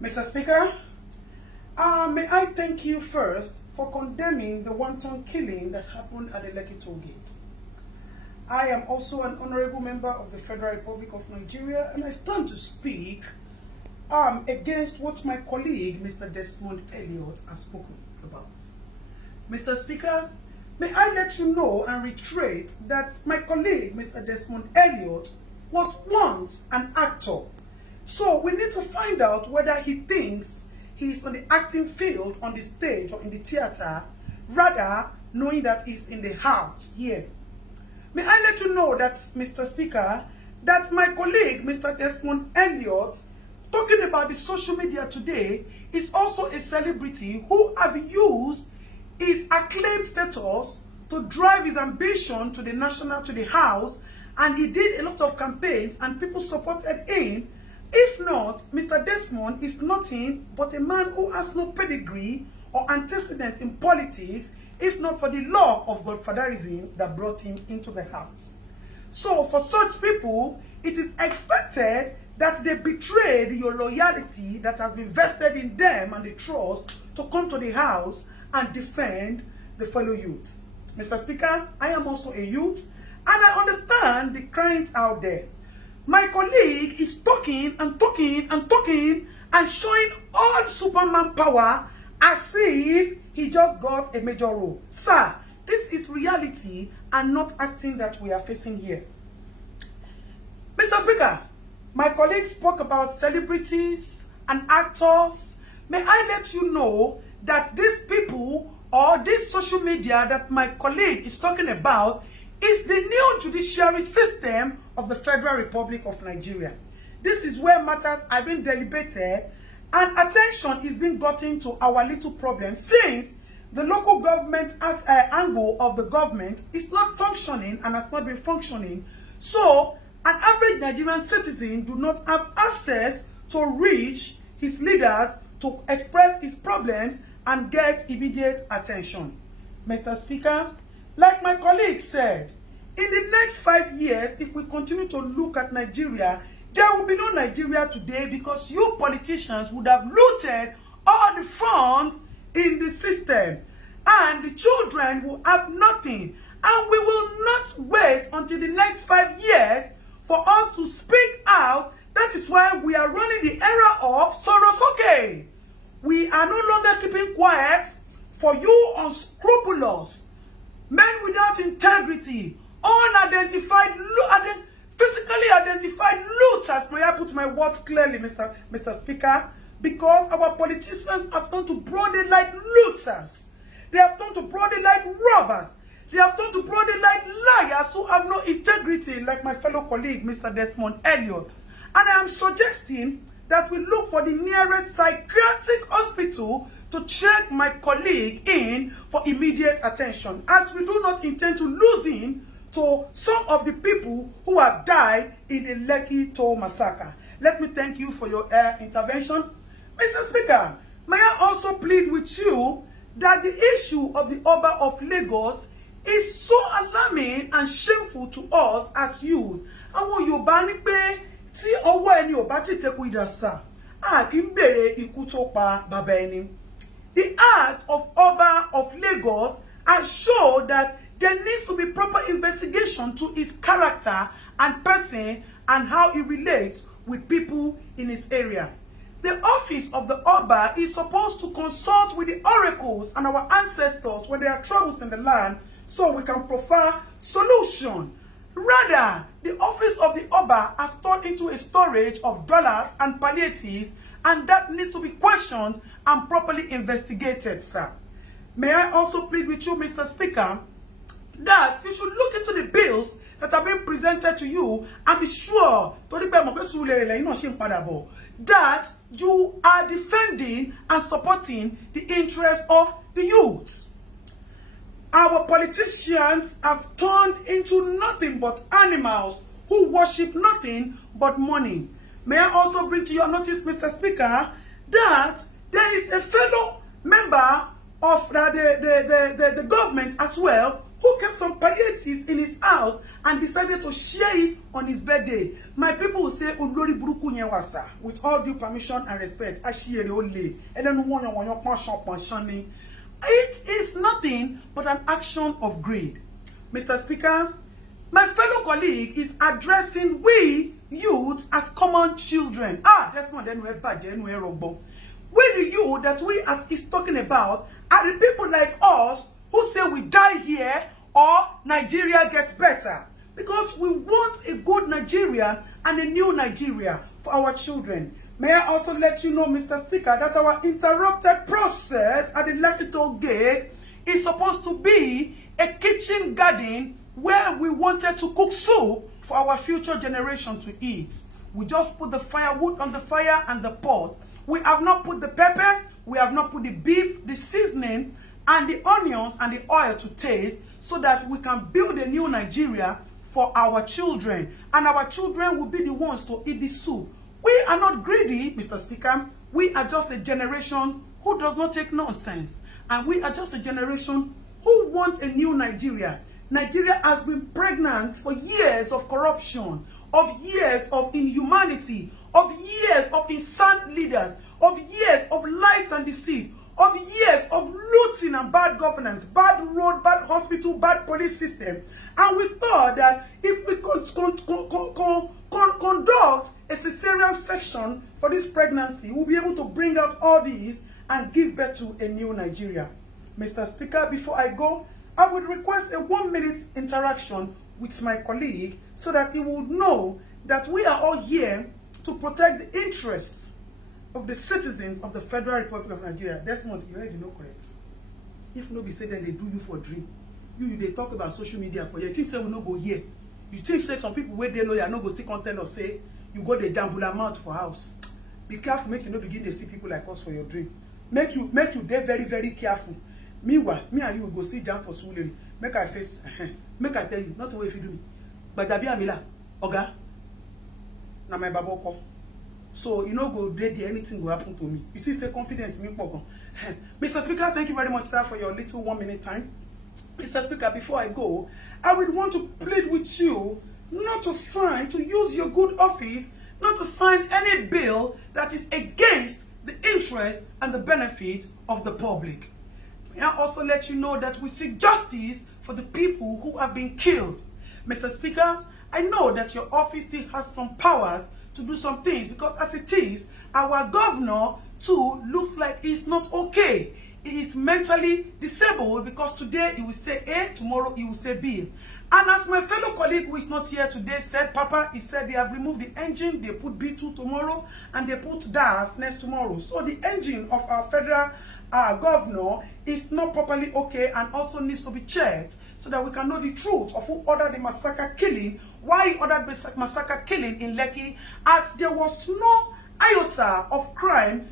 Mr. Speaker, may I thank you first for condemning the wanton killing that happened at the Lekki toll gate. I am also an honorable member of the Federal Republic of Nigeria, and I stand to speak against what my colleague, Mr. DESMOND ELLIOT, has spoken about. Mr. Speaker, may I let you know and reiterate that my colleague, Mr. DESMOND ELLIOT, was once an actor. So we need to find out whether he thinks he's on the acting field, on the stage or in the theater, rather knowing that he's in the house here. May I let you know that, Mr. Speaker, that my colleague, Mr. DESMOND ELLIOT, talking about the social media today, is also a celebrity who have used his acclaimed status to drive his ambition to the house, and he did a lot of campaigns and people supported him. If not, Mr. DESMOND is nothing but a man who has no pedigree or antecedents in politics, if not for the law of godfatherism that brought him into the house. So for such people, it is expected that they betray your loyalty that has been vested in them and the trust to come to the house and defend the fellow youth. Mr. Speaker, I am also a youth, and I understand the cries out there. My colleague is talking and talking and talking and showing all Superman power as if he just got a major role. Sir, this is reality and not acting that we are facing here. Mr. Speaker, my colleague spoke about celebrities and actors. May I let you know that these people or this social media that my colleague is talking about is the new judiciary system of the Federal Republic of Nigeria. This is where matters are being deliberated and attention is being gotten to our little problem, since the local government as an angle of the government is not functioning and has not been functioning. So an average Nigerian citizen do not have access to reach his leaders to express his problems and get immediate attention. Mr. Speaker, like my colleague said, in the next 5 years, if we continue to look at Nigeria, there will be no Nigeria today, because you politicians would have looted all the funds in the system, and the children will have nothing. And we will not wait until the next 5 years for us to speak out. That is why we are running the era of Sorosoke. We are no longer keeping quiet for you unscrupulous, men without integrity, unidentified, physically identified looters. May I put my words clearly, Mr. Speaker? Because our politicians have turned to broad daylight looters. They have turned to broad daylight robbers. They have turned to broad daylight liars who have no integrity, like my fellow colleague, Mr. DESMOND ELLIOT. And I am suggesting that we look for the nearest psychiatric hospital to check my colleague in for immediate attention, as we do not intend to lose him to some of the people who have died in the Lekki toll massacre. Let me thank you for your intervention. Mr. Speaker, may I also plead with you that the issue of the Oba of Lagos is so alarming and shameful to us as youth. Àwọn Yorùbá ní pé tí ọwọ́ ẹni ò bá ti tẹkù ìdàsà, a kì í bèrè ikú tó pa bàbá ẹni. The act of Oba of Lagos has shown that there needs to be proper investigation to his character and person and how he relates with people in his area. The office of the Oba is supposed to consult with the oracles and our ancestors when there are troubles in the land, so we can provide solution. Rather, the office of the Oba has turned into a storage of dollars and palliatives, and that needs to be questioned and properly investigated, sir. May I also plead with you, Mr. Speaker, that you should look into the bills that have been presented to you and be sure that you are defending and supporting the interests of the youth. Our politicians have turned into nothing but animals who worship nothing but money. May I also bring to your notice, Mr. Speaker, that there is a fellow member of the government as well who kept some palliatives in his house and decided to share it on his birthday. My people will say, Olori Buruku Nyewasa, with all due permission and respect, Ashiere Ole, it is nothing but an action of greed. Mr. Speaker, my fellow colleague is addressing we youths as common children. DESMOND, we the youth that we as is talking about are the people like us who say we die here or Nigeria gets better. Because we want a good Nigeria and a new Nigeria for our children. May I also let you know, Mr. Speaker, that our interrupted process at the Lekki Gate is supposed to be a kitchen garden where we wanted to cook soup for our future generation to eat. We just put the firewood on the fire and the pot. We have not put the pepper, we have not put the beef, the seasoning, and the onions and the oil to taste so that we can build a new Nigeria for our children. And our children will be the ones to eat the soup. We are not greedy, Mr. Speaker. We are just a generation who does not take nonsense. And we are just a generation who want a new Nigeria. Nigeria has been pregnant for years of corruption, of years of inhumanity, of years of insane leaders, of years of lies and deceit, of years of looting and bad governance, bad road, bad hospital, bad police system. And we thought that if we could conduct a cesarean section for this pregnancy, we'll be able to bring out all these and give birth to a new Nigeria. Mr. Speaker, before I go, I would request a 1-minute interaction with my colleague so that he will know that we are all here to protect the interests of the citizens of the Federal Republic of Nigeria. DESMOND, you already know correct. If nobody say that they do you for dream, they talk about social media for you. You think say we no go here. You think say some people where they lawyer no go still content or say you go the jambula mouth for house. Be careful, make you not begin to see people like us for your dream. Make you dey very, very careful. Meanwhile, me and you will go see jam for Suleri. Make I face, make I tell you, not the way if you do. But Dabi Amila, Oga, na my baboko. So you know go there, anything will happen to me. You see, say confidence me pogo. Mr. Speaker, thank you very much, sir, for your little 1-minute time. Mr. Speaker, before I go, I would want to plead with you not to sign, to use your good office, not to sign any bill that is against the interest and the benefit of the public. May I also let you know that we seek justice for the people who have been killed. Mr. Speaker, I know that your office still has some powers to do some things because as it is, our governor too looks like he's not okay. He is mentally disabled because today he will say A, tomorrow he will say B. And as my fellow colleague who is not here today said, Papa, he said they have removed the engine, they put B2 tomorrow, and they put DAF next tomorrow. So the engine of our federal governor is not properly okay and also needs to be checked so that we can know the truth of who ordered the massacre killing, why he ordered the massacre killing in Lekki, as there was no iota of crime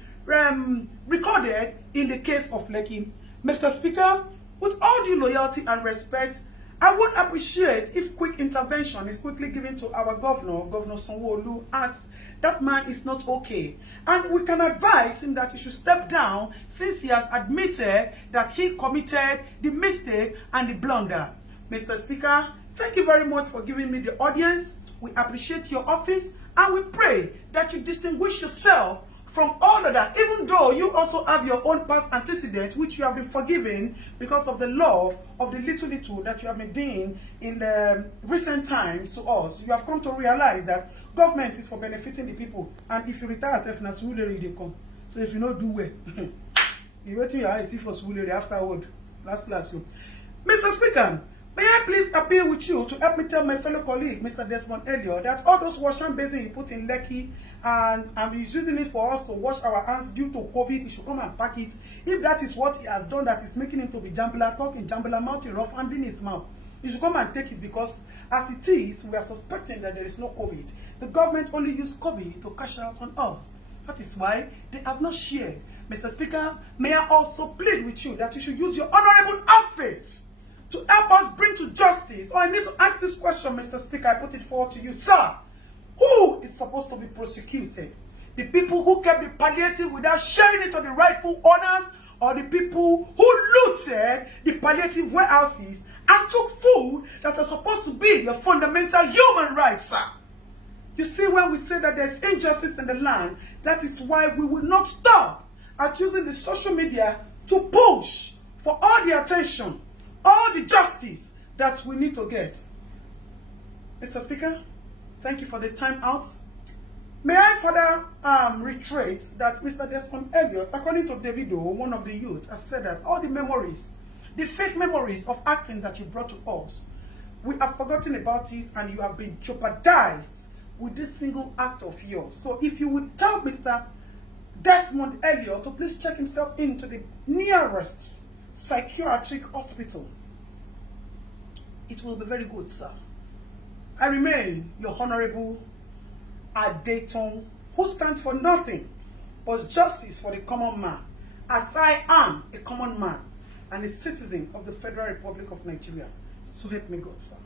recorded in the case of Lekki. Mr. Speaker, with all due loyalty and respect, I would appreciate if quick intervention is quickly given to our governor, Governor Sanwo-Olu, as that man is not okay. And we can advise him that he should step down since he has admitted that he committed the mistake and the blunder. Mr. Speaker, thank you very much for giving me the audience. We appreciate your office and we pray that you distinguish yourself from all of that, even though you also have your own past antecedents, which you have been forgiven because of the love of the little that you have been doing in the recent times to us. You have come to realize that government is for benefiting the people, and if you retire yourself, na Suleri they come. So if you not do well, you wait till your eyes see for Suleri afterward. Last you. Mr. Speaker, may I please appeal with you to help me tell my fellow colleague, Mr. DESMOND ELLIOT, that all those wash hand basin he put in Lekki and he's using it for us to wash our hands due to COVID, he should come and pack it. If that is what he has done, that is making him to be jambula, talking jambula, mouth, rough hand in his mouth, he should come and take it because as it is, we are suspecting that there is no COVID. The government only used COVID to cash out on us. That is why they have not shared. Mr. Speaker, may I also plead with you that you should use your honorable office to help us bring to justice. I need to ask this question, Mr. Speaker. I put it forward to you, sir. Who is supposed to be prosecuted? The people who kept the palliative without sharing it to the rightful owners, or the people who looted the palliative warehouses and took food that are supposed to be your fundamental human rights, sir. You see, when we say that there's injustice in the land, that is why we will not stop at using the social media to push for all the attention, all the justice that we need to get. Mr. Speaker, thank you for the time out. May I further reiterate that Mr. Desmond Elliot, according to Davido, one of the youth, has said that all the memories, the fake memories of acting that you brought to us, we have forgotten about it and you have been jeopardized with this single act of yours. So if you would tell Mr. Desmond Elliot to please check himself into the nearest psychiatric hospital, it will be very good, sir. I remain your Honorable Adeton, who stands for nothing but justice for the common man, as I am a common man and a citizen of the Federal Republic of Nigeria. So help me God, sir.